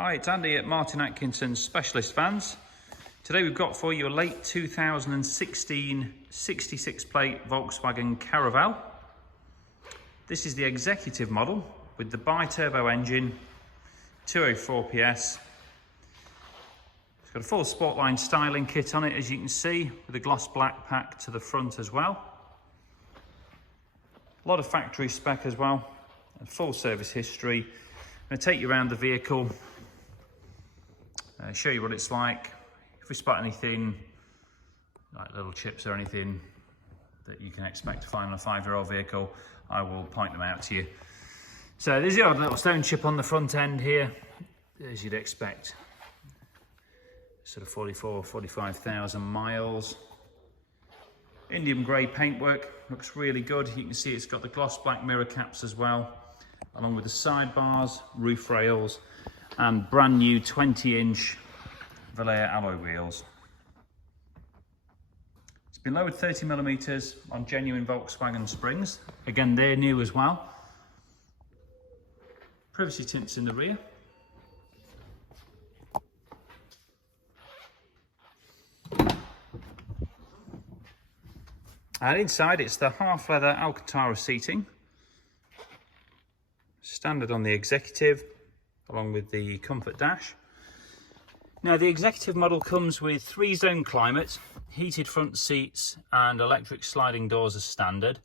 Hi, it's Andy at Martin Atkinson's Specialist Vans. Today we've got for you a late 2016 66 plate Volkswagen Caravelle. This is the executive model with the bi-turbo engine, 204 PS. It's got a full Sportline styling kit on it, as you can see, with a gloss black pack to the front as well. A lot of factory spec as well, and full service history. I'm going to take you around the vehicle, show you what it's like. If we spot anything like little chips or anything that you can expect to find on a 5-year-old vehicle, I will point them out to you. So there's the odd little stone chip on the front end here, as you'd expect. Sort of 45,000 miles. Indium Grey paintwork, looks really good. You can see it's got the gloss black mirror caps as well, along with the sidebars, roof rails, and brand new 20-inch Velour alloy wheels. It's been lowered 30mm on genuine Volkswagen springs. Again, they're new as well. Privacy tints in the rear. And inside it's the half leather alcantara seating. Standard on the executive, along with the comfort dash. Now the executive model comes with 3-zone climate, heated front seats and electric sliding doors as standard.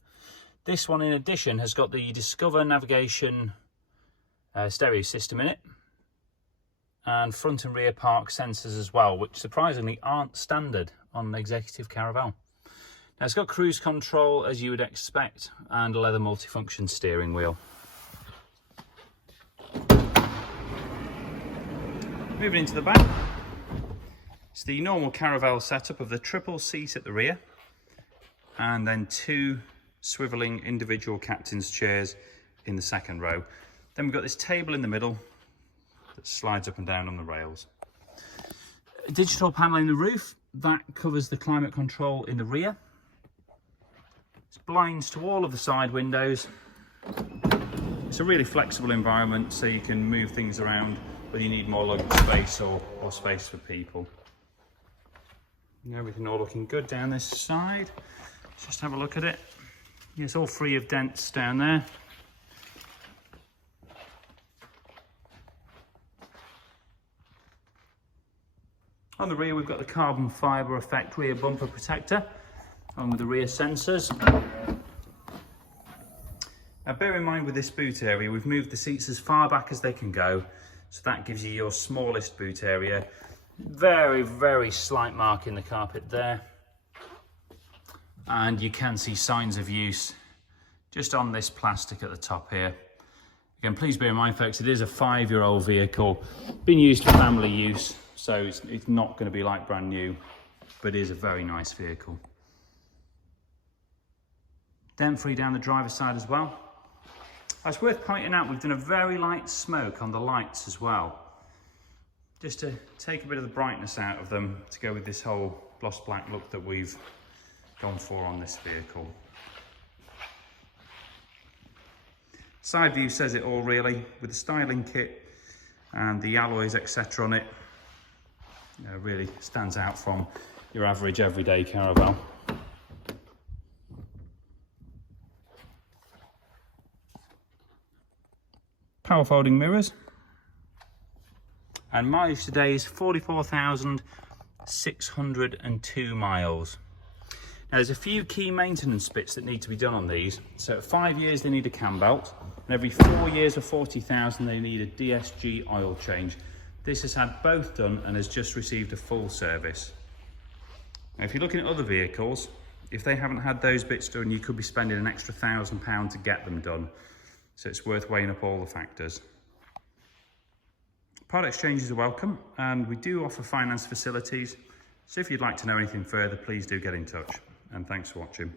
This one in addition has got the Discover navigation stereo system in it, and front and rear park sensors as well, which surprisingly aren't standard on an executive Caravelle. Now it's got cruise control as you would expect, and a leather multifunction steering wheel. Moving into the back, it's the normal Caravelle setup of the triple seat at the rear, and then 2 swivelling individual captain's chairs in the second row. Then we've got this table in the middle that slides up and down on the rails. A digital panel in the roof, that covers the climate control in the rear. It's blinds to all of the side windows. It's a really flexible environment, so you can move things around when you need more luggage space or space for people. Everything all looking good down this side. Let's just have a look at it. Yeah, it's all free of dents down there. On the rear we've got the carbon fibre effect rear bumper protector, along with the rear sensors. Now bear in mind with this boot area, we've moved the seats as far back as they can go, so that gives you your smallest boot area. Very, very slight mark in the carpet there. And you can see signs of use just on this plastic at the top here. Again, please bear in mind folks, it is a 5-year-old vehicle, been used for family use, so it's not going to be like brand new, but it is a very nice vehicle. Dent free down the driver's side as well. It's worth pointing out we've done a very light smoke on the lights as well, just to take a bit of the brightness out of them to go with this whole gloss black look that we've gone for on this vehicle. Side view says it all really, with the styling kit and the alloys etc on it. You know, really stands out from your average everyday Caravelle. Power folding mirrors, and mileage today is 44,602 miles. Now there's a few key maintenance bits that need to be done on these. So at 5 years they need a cambelt, and every 4 years or 40,000 they need a DSG oil change. This has had both done and has just received a full service. Now if you're looking at other vehicles, if they haven't had those bits done, you could be spending an extra £1,000 to get them done. So it's worth weighing up all the factors. Part exchanges are welcome, and we do offer finance facilities. So if you'd like to know anything further, please do get in touch. And thanks for watching.